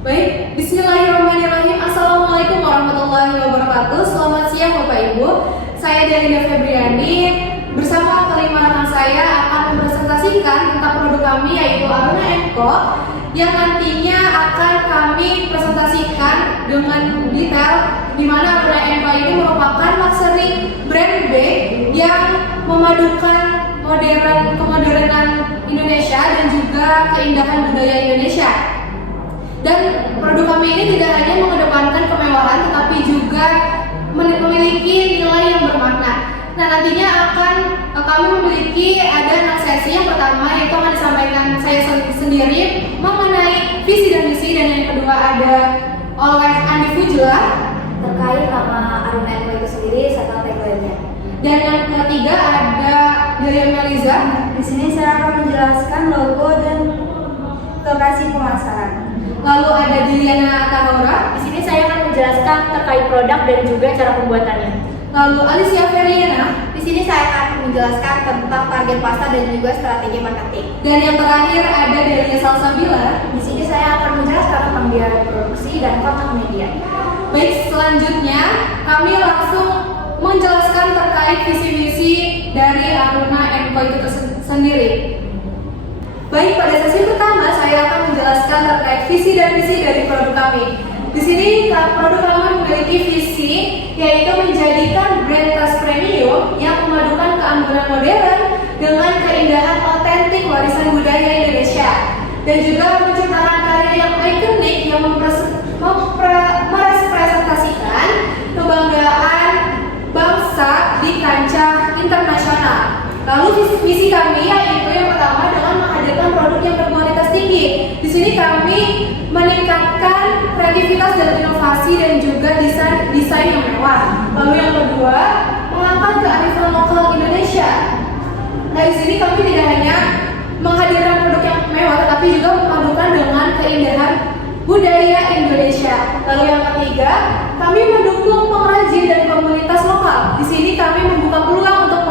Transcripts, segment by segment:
Baik, bismillahirrahmanirrahim. Assalamualaikum warahmatullahi wabarakatuh. Selamat siang Bapak Ibu. Saya Delinda Febriani bersama kelima rekan saya akan mempresentasikan tentang produk kami yaitu Aruna & Co yang nantinya akan kami presentasikan dengan detail di mana Aruna & Co ini merupakan luxury brand bag yang memadukan kemodernan Indonesia dan juga keindahan budaya Indonesia. Dan produk kami ini tidak hanya mengedepankan kemewahan tetapi juga memiliki nilai yang bermakna. Nah, nantinya akan kami memiliki ada 6 sesi. Yang pertama yaitu akan disampaikan saya sendiri mengenai visi dan misi, dan yang kedua ada oleh Andi Fujla terkait nama Aruna & Co itu sendiri serta tagline-nya. Dan yang ketiga ada Delian Meliza. Di sini saya akan menjelaskan logo dan lokasi pemasaran. Lalu ada Diliana Tahora. Di sini saya akan menjelaskan terkait produk dan juga cara pembuatannya. Lalu Alicia Feriana. Di sini saya akan menjelaskan tentang target pasar dan juga strategi marketing. Dan yang terakhir ada Delia Salsabila. Di sini saya akan menjelaskan tentang biaya produksi dan kontak media. Baik, selanjutnya kami langsung menjelaskan terkait visi misi dari Aruna & Co itu sendiri. Baik, pada sesi pertama saya akan menjelaskan terkait visi dan misi dari produk kami. Di sini produk kami memiliki visi yaitu menjadikan brand tas premium yang memadukan keanggunan modern dengan keindahan otentik warisan budaya Indonesia, dan juga menciptakan karya yang ikonik yang merepresentasikan kebanggaan bangsa di kancah internasional. Lalu misi kami yaitu yang pertama dengan menghadirkan produk yang berkualitas tinggi. Di sini kami meningkatkan kreativitas dan inovasi dan juga desain yang mewah. Lalu yang kedua, mengangkat kearifan lokal Indonesia. Nah, di sini kami tidak hanya menghadirkan produk yang mewah tetapi juga memadukan dengan keindahan budaya Indonesia. Lalu yang ketiga, kami mendukung pengrajin dan komunitas lokal. Di sini kami membuka peluang untuk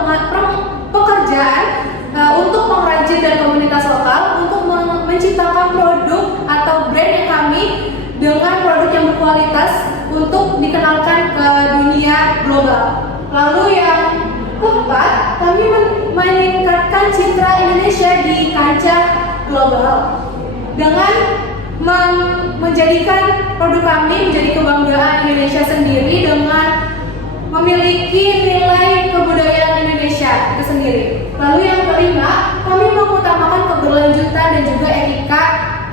pekerjaan untuk pengrajin dan komunitas lokal untuk menciptakan produk atau brand yang kami dengan produk yang berkualitas untuk dikenalkan ke dunia global. Lalu yang keempat, kami meningkatkan citra Indonesia di kancah global dengan menjadikan produk kami menjadi kebanggaan Indonesia sendiri dengan memiliki nilai kebudayaan Indonesia itu sendiri. Lalu yang kelima, kami mengutamakan keberlanjutan dan juga etika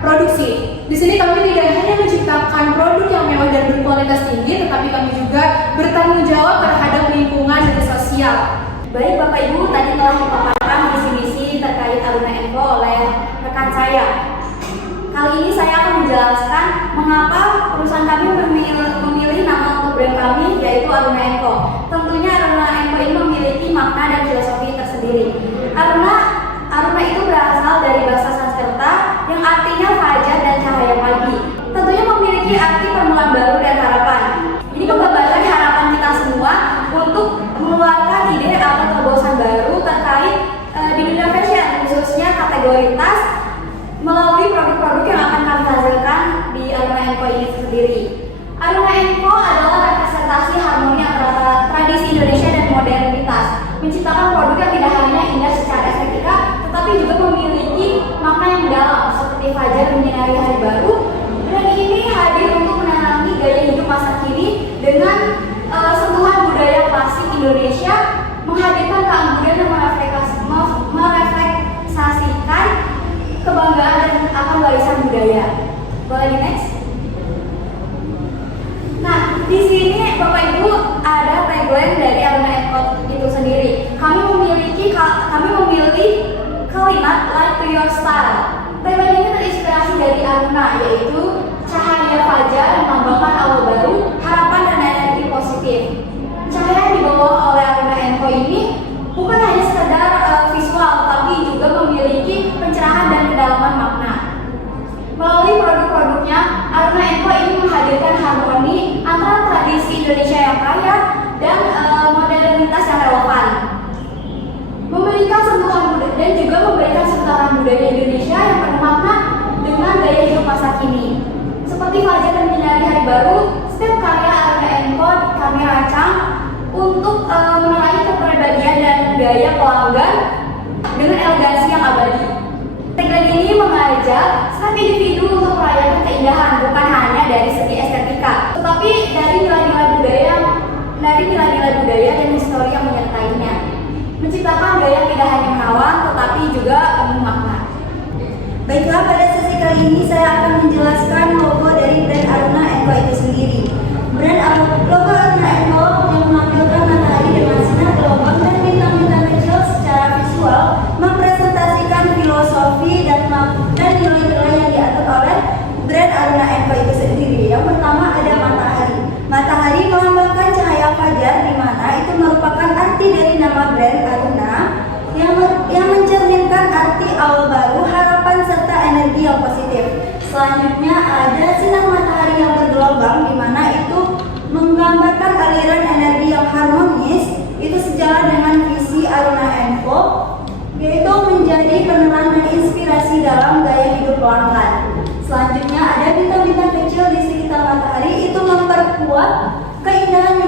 produksi. Di sini kami tidak hanya menciptakan produk yang mewah dan berkualitas tinggi, tetapi kami juga bertanggung jawab terhadap lingkungan dan sosial. Baik Bapak Ibu, tadi telah dipaparkan visi-misi terkait Aruna & Co oleh rekan saya. Kali ini saya akan menjelaskan mengapa perusahaan kami memilih nama untuk brand kami yaitu Aruna & Co. Tentunya Aruna & Co ini memiliki makna dan filosofi tersendiri. Aruna itu berasal dari bahasa Sanskerta yang artinya fajar dan cahaya pagi. Tentunya memiliki arti permulaan baru dan harapan. Ini menggambarkan harapan kita semua untuk mengeluarkan ide atau terobosan baru terkait di dunia fashion, khususnya kategori tas, melalui produk-produk yang akan kami hasilkan di Aruna & Co ini sendiri. Aruna & Co adalah representasi harmoni antara tradisi Indonesia dan modernitas, menciptakan produk yang tidak hanya indah secara estetika, tetapi juga memiliki makna yang mendalam seperti fajar menyinari hari baru. Dan ini hadir untuk menanami gaya hidup masa kini dengan sentuhan budaya klasik Indonesia, menghadirkan keanggunan dan merefleksasikan kebanggaan akan warisan budaya. Boleh di next? Nah, di sini Bapak Ibu ada tagline dari Aruna & Co itu sendiri. Kami memilih kalimat like to your style. Tagline ini terinspirasi dari Aruna, yaitu cahaya fajar yang melambangkan awal baru, harapan dan energi positif. Cahaya yang dibawa oleh Aruna & Co ini bukan hanya sekedar visual, tapi juga memiliki pencerahan dan kedalaman makna. Melalui produk-produknya, Aruna & Co ini menghadirkan harmoni antara tradisi Indonesia yang kaya dan modernitas yang relevan. Memberikan sentuhan dan juga memberikan sentuhan budaya Indonesia yang penuh makna dengan gaya hidup masa kini. Seperti Fajar dan Binari Hari Baru, setiap karya Aruna Enco kami rancang untuk meraih kepribadian dan gaya pelanggan dengan elegansi yang abadi. Tagline ini mengajak setiap individu untuk merayakan keindahan bukan hanya dari segi estetika, tetapi dari nilai-nilai budaya dan histori yang menyertainya. Menciptakan gaya tidak hanya menawan, tetapi juga penuh makna. Baiklah, pada sesi kali ini saya akan menjelaskan logo dari brand Aruna Enco itu sendiri. Logo Aruna Enco yang menampilkan matahari dengan sinar gelombang dan bintang-bintang kecil secara visual mempresentasikan filosofi dan nilai-nilai yang diatur oleh brand Aruna Enco itu sendiri. Yang pertama ada matahari. Matahari melambangkan cahaya fajar, di mana itu merupakan arti dari nama brand Aruna yang mencerminkan arti awal baru, harapan serta energi yang positif. Selanjutnya ada sinar matahari yang bergelombang, di mana itu menggambarkan aliran energi yang harmonis. Itu sejalan dengan visi Aruna Enco, yaitu menjadi penerang dan inspirasi dalam gaya hidup pelanggan. Selanjutnya ada bintang-bintang kecil di sekitar matahari, itu memperkuat keindahan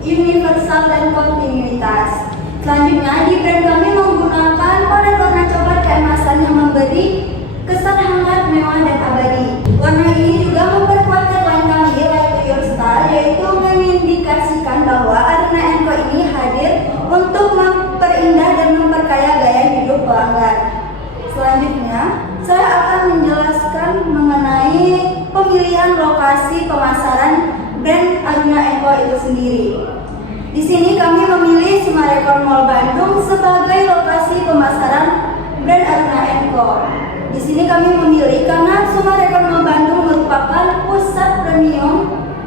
universal dan kontinuitas. Selanjutnya di brand kami menggunakan warna coklat keemasan yang memberi kesan hangat, mewah dan abadi. Warna ini juga memperkuat tagline kami Light to Your Star, yaitu mengindikasikan bahwa Aruna Enco ini hadir untuk memperindah dan memperkaya gaya hidup pelanggan. Selanjutnya saya akan menjelaskan mengenai pemilihan lokasi pemasaran brand Aruna Enco itu sendiri. Di sini kami memilih Summarecon Mall Bandung sebagai lokasi pemasaran brand Aruna Enco. Di sini kami memilih karena Summarecon Mall Bandung merupakan pusat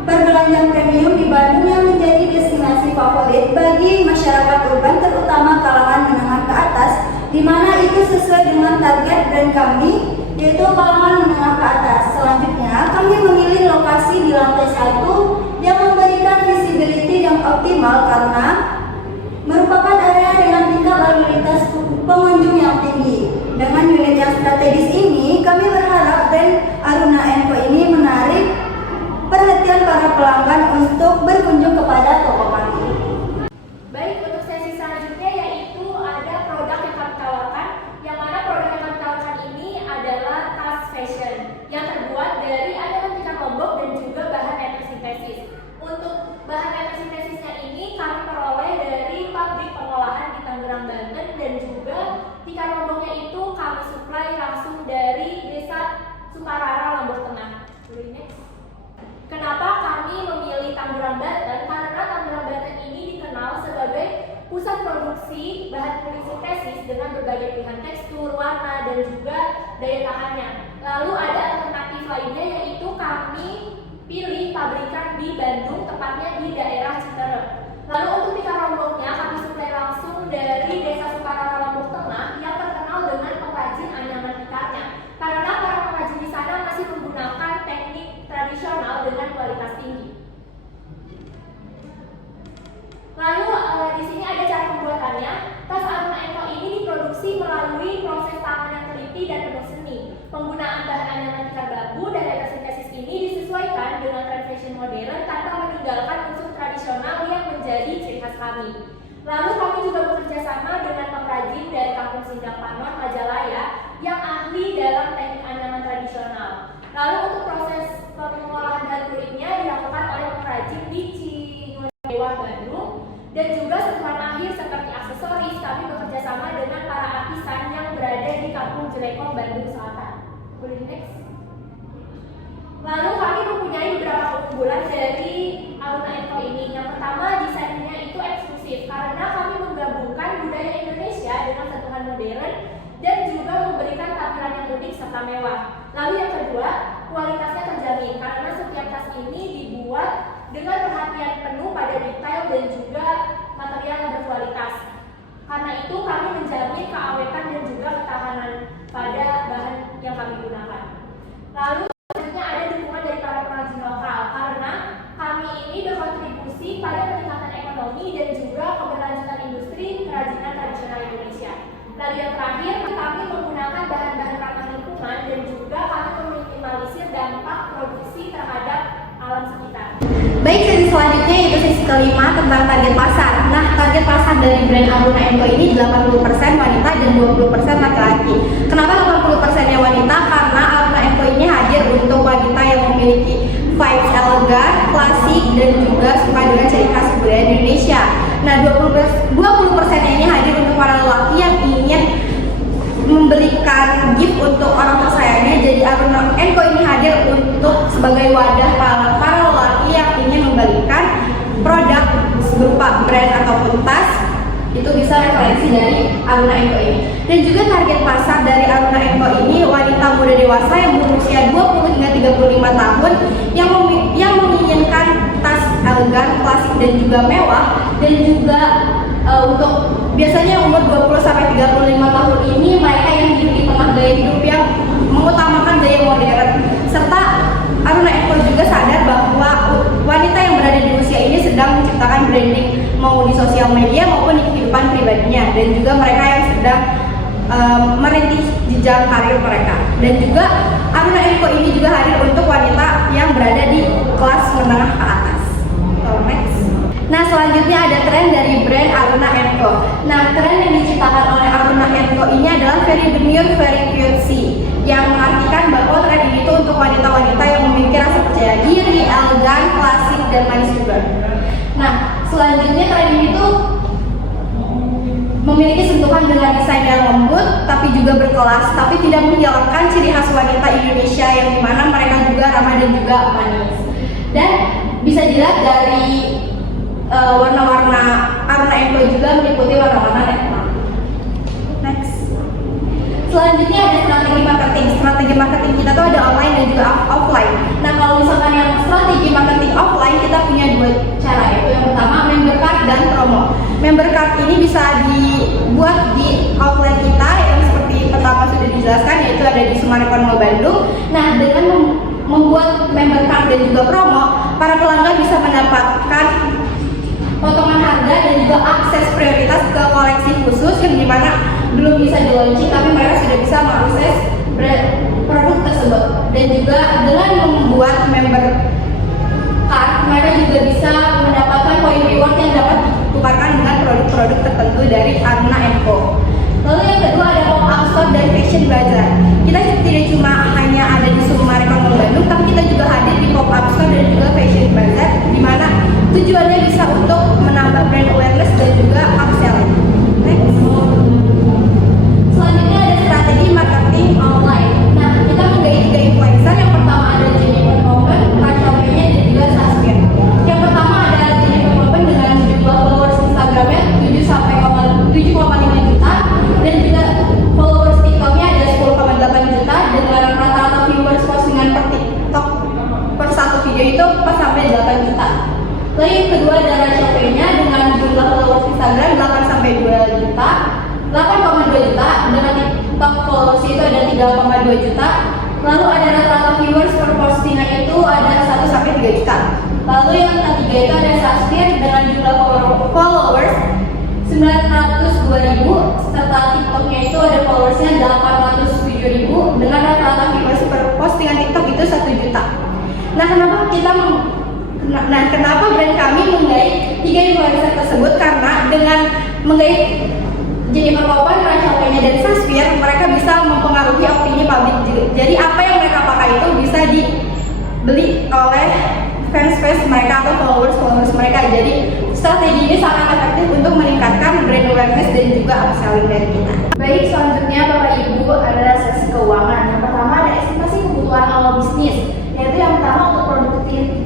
perbelanjaan premium di Bandung yang menjadi destinasi favorit bagi masyarakat urban, terutama kalangan menengah ke atas, di mana itu sesuai dengan target brand kami, yaitu kalangan menengah ke atas. Selanjutnya kami memilih lokasi di lantai 1 yang memberikan visibility yang optimal karena merupakan area dengan tingkat lalu lintas pengunjung yang tinggi. Dengan unit yang strategis ini, kami berharap brand Aruna Enco ini menarik perhatian para pelanggan untuk berkunjung kepada toko kami. Baik, untuk sesi selanjutnya yaitu ada produk yang kami tawarkan, yang mana produk yang kami tawarkan ini adalah tas fashion yang terbuat dari anyaman ikan lombok dan juga bahan episintesis. Untuk bahan episintesisnya ini kami peroleh dari pabrik pengolahan di Tangerang, Banten, dan juga ikan lomboknya itu kami suplai langsung dari Desa Sukarara, Lombok Tengah. Kenapa kami memilih Tangerang, Banten? Karena Tangerang, Banten ini dikenal sebagai pusat produksi bahan polisintesis dengan berbagai pilihan tekstur, warna, dan juga daya tahannya. Lalu ada alternatif lainnya, yaitu kami pilih pabrikan di Bandung, tepatnya di daerah Citerep. Lalu untuk ikan lomboknya kami suplai langsung dari Desa Sukarara, Lombok Tengah, yang terkenal dengan pengrajin anyaman ikannya. Karena para pengrajin di sana masih menggunakan teknik tradisional dengan kualitas tinggi. Lalu di sini ada cara pembuatannya. Tas Aruna Enco ini diproduksi melalui proses tangan yang teliti dan penuh seni. Penggunaan bahan anyaman ikan bambu dan episintesis ini disesuaikan dengan tren fashion modern tanpa meninggalkan unsur tradisional yang menjadi ciri khas kami. Lalu kami juga bekerja sama dengan pengrajin dari Kampung Sindang Panon, Majalaya, yang ahli dalam teknik anyaman tradisional. Lalu untuk proses pengolahan bahan kulitnya dilakukan oleh pengrajin di Cinedewa, Bandung, dan juga sentuhan akhir seperti aksesoris kami bekerja sama dengan para artisan yang berada di Kampung Jelekong, Bandung Selatan. Boleh next. Lalu kami mempunyai beberapa keunggulan dari Aruna Enco ini. Yang pertama, desainnya itu eksklusif karena kami menggabungkan budaya Indonesia dengan sentuhan modern dan juga memberikan tampilan yang unik serta mewah. Lalu yang kedua, kualitasnya terjamin karena setiap tas ini dibuat dengan perhatian penuh pada detail dan juga material yang berkualitas. Karena itu kami menjamin keawetan dan juga ketahanan pada bahan yang kami gunakan. Lalu selanjutnya ada dukungan dari para pengrajin lokal karena kami ini berkontribusi pada peningkatan ekonomi dan juga keberlanjutan industri kerajinan tradisional Indonesia. Lalu yang terakhir, kami menggunakan bahan-bahan ramah lingkungan dan juga kami meminimalisir dampak produksi Baik, sesi selanjutnya yaitu sesi kelima tentang target pasar. Nah, target pasar dari brand Aruna Co ini 80% wanita dan 20% laki-laki. Kenapa 80%-nya wanita? Karena Aruna Co ini hadir untuk wanita yang memiliki vibes elegan, klasik, dan juga suka dengan ciri khas budaya Indonesia. Nah, 20%-nya ini hadir untuk para lelaki yang ingin memberikan gift untuk orang tersayangnya. Jadi Aruna Co ini hadir untuk sebagai wadah para lelaki yang ingin memberikan produk berupa brand ataupun tas. Itu bisa referensi dari Aruna Co ini. Dan juga target pasar dari Aruna Co ini wanita muda dewasa yang berusia 20 hingga 35 tahun yang menginginkan tas elegan, klasik, dan juga mewah. Dan juga untuk biasanya umur 20 sampai 35 tahun ini mereka yang hidup di tengah gaya hidup yang mengutamakan gaya modern. Serta Aruna Co juga sadar bahwa wanita yang berada di usia ini sedang menciptakan branding mau di sosial media maupun di kehidupan pribadinya, dan juga mereka yang sedang merintis jenjang karir mereka. Dan juga Aruna Co ini juga hadir untuk wanita yang berada di kelas menengah ke atas. Next. Nah, selanjutnya ada tren dari brand Aruna Co. Nah, tren yang diciptakan oleh Aruna Co ini adalah very demure, very cutesy, yang mengartikan bahwa tren ini itu untuk wanita-wanita yang memiliki rasa percaya diri, elegan, klasik, dan manis juga. Nah, selanjutnya tren ini tuh memiliki sentuhan dengan desain yang lembut, tapi juga berkelas, tapi tidak menghilangkan ciri khas wanita Indonesia yang dimana mereka juga ramah dan juga manis. Dan bisa dilihat dari warna-warna Aruna Co juga meliputi warna-warna netral. Next. Selanjutnya ada strategi marketing. Strategi marketing kita tuh ada online dan juga offline. Nah, kalau misalkan yang strategi marketing offline kita punya dua cara, yaitu yang pertama member card dan promo. Member card ini bisa dibuat di outlet kita yang seperti pertama sudah dijelaskan, yaitu ada di Summarecon Mall Bandung. Nah, dengan membuat member card dan juga promo, para pelanggan bisa mendapatkan potongan harga dan juga akses prioritas ke koleksi khusus yang dimana belum bisa di-launching, tapi mereka sudah bisa mengakses produk tersebut. Dan juga dengan membuat member card, mereka juga bisa mendapatkan poin reward yang dapat ditukarkan dengan produk-produk tertentu dari Aruna Co. Lalu yang kedua ada pop-up store dan fashion bazar. Kita tidak cuma hanya ada di Summarecon Mall Bandung, tapi kita juga hadir di pop-up store dan juga fashion bazar, di mana tujuannya bisa untuk menambah brand awareness dan juga upselling. Next. Selanjutnya ada strategi marketing online. Nah, kita menggait 3 influencer. Yang pertama ada Jennifer Lopez, Rachel Fenya, dan juga Saskia. Yang pertama ada Jennifer Lopez dengan jumlah followers Instagramnya 7,5 juta, dan juga followers TikToknya ada 10,8 juta, dengan rata-rata viewers postingan per TikTok per satu video itu 4-8 juta. Lalu yang kedua ada Rachel Fenya dengan jumlah followers Instagram 8-2 juta, 8,2 juta, dengan TikTok followers itu ada 3,2 juta. Lalu ada rata-rata viewers per postingan itu ada 1-3 juta. Lalu yang ketiga itu ada Saskia dengan jumlah followers 902.000, serta TikToknya itu ada followersnya 807.000, dengan rata-rata viewers per postingan TikTok itu 1 juta. Nah, kenapa brand kami menggait 3 influencer tersebut? Karena dengan menggait Jennifer Lopez, Rachel Fenya, dan Saskia, mereka bisa mempengaruhi opini publik. Jadi apa yang mereka pakai itu bisa dibeli oleh fans mereka atau followers mereka. Jadi strategi ini sangat efektif untuk meningkatkan brand awareness dan juga upselling dari kita. Baik, selanjutnya Bapak Ibu adalah sesi keuangan. Yang pertama ada estimasi kebutuhan awal bisnis, yaitu yang pertama untuk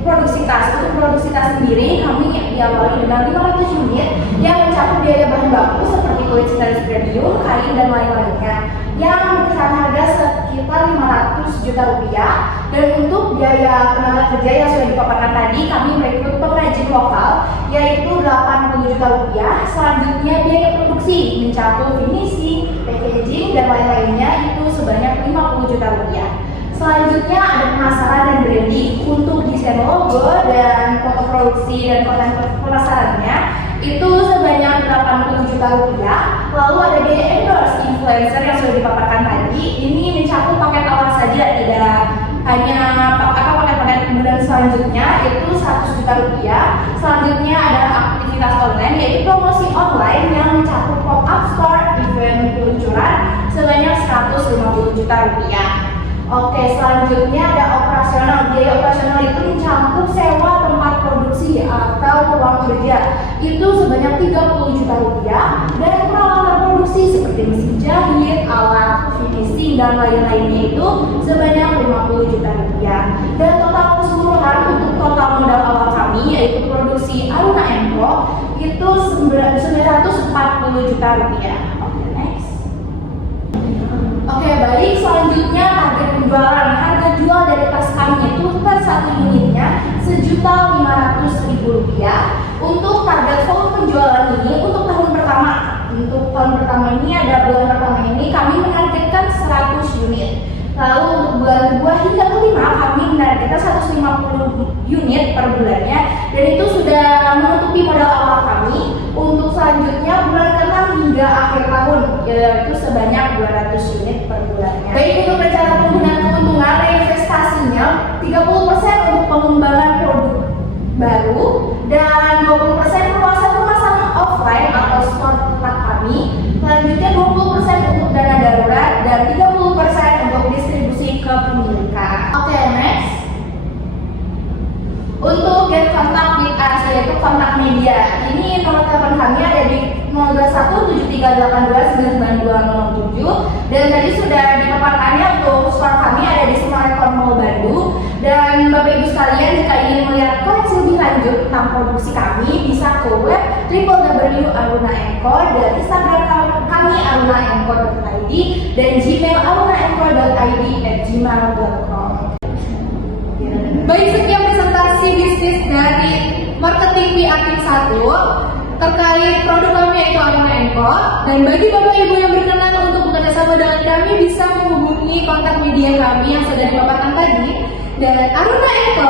produksi tas. Untuk produksi tas sendiri kami diawali dengan 500 unit yang mencakup biaya bahan baku seperti kulit stainless premium, kain, dan lain-lainnya, yang berkisar harga sekitar 500 juta rupiah. Dan untuk biaya tenaga kerja yang sudah dipaparkan tadi, kami merekrut pengrajin lokal yaitu 80 juta rupiah. Selanjutnya biaya produksi mencakup finishing, packaging, dan lain-lainnya itu sebanyak 50 juta rupiah. Selanjutnya ada pemasaran dan branding. Untuk desain logo dan foto produksi dan konten pemasarannya itu sebanyak 80 juta rupiah. Lalu ada biaya endorse influencer yang sudah dipaparkan tadi. Ini mencakup paket awal saja, tidak hanya paket-paket kemudian Dan selanjutnya itu 100 juta rupiah. Selanjutnya ada aktivitas online, yaitu promosi online yang mencakup pop-up store, event peluncuran sebanyak 150 juta rupiah. Oke, selanjutnya ada operasional. Biaya operasional itu mencakup sewa tempat produksi atau ruang kerja. Itu sebanyak 30 juta rupiah. Dan peralatan produksi seperti mesin jahit, alat finishing, dan lain-lainnya itu sebanyak 50 juta rupiah. Dan total keseluruhan untuk total modal awal kami, yaitu produksi Aruna Co, itu 940 juta rupiah. Oke, next. Oke, baik, selanjutnya target penjualan. Harga jual dari tas kami itu per satu unitnya Rp1.500.000. Untuk target volume penjualan ini untuk tahun pertama. Untuk tahun pertama ini ada bulan pertama ini kami menargetkan 100 unit. Lalu untuk bulan kedua hingga kelima kami menargetkan 150 unit per bulannya, dan itu sudah menutupi modal awal kami. Untuk selanjutnya bulan ke-6 hingga akhir tahun, yaitu sebanyak 200 unit per bulannya. Baik, untuk rencana penggunaan keuntungan reinvestasinya 30% untuk pengembangan produk baru dan 20% perluasan pemasaran offline atau store tempat kami. Selanjutnya 20% untuk dana darurat dan 30% untuk distribusi ke pemilikan. Oke, next. Untuk get kontak with us, yaitu kontak media. Ini nomor telepon kami ada di 0217382999207, dan tadi sudah dipaparkannya untuk store kami ada di Sumarekon Mall Bandung. Dan Bapak Ibu sekalian, jika ingin melihat koleksi lebih lanjut tentang produksi kami, bisa ke web www.aruna.co dan Instagram kami aruna.co.id dan Gmail aruna.co.id@gmail.com. Baik, sekian presentasi bisnis dari marketing PR Tim 1 terkait produk kami yaitu Aruna Co. Dan bagi Bapak Ibu yang berkenan untuk bekerjasama dengan kami bisa menghubungi kontak media kami yang sudah dipaparkan tadi. Dan Aruna Co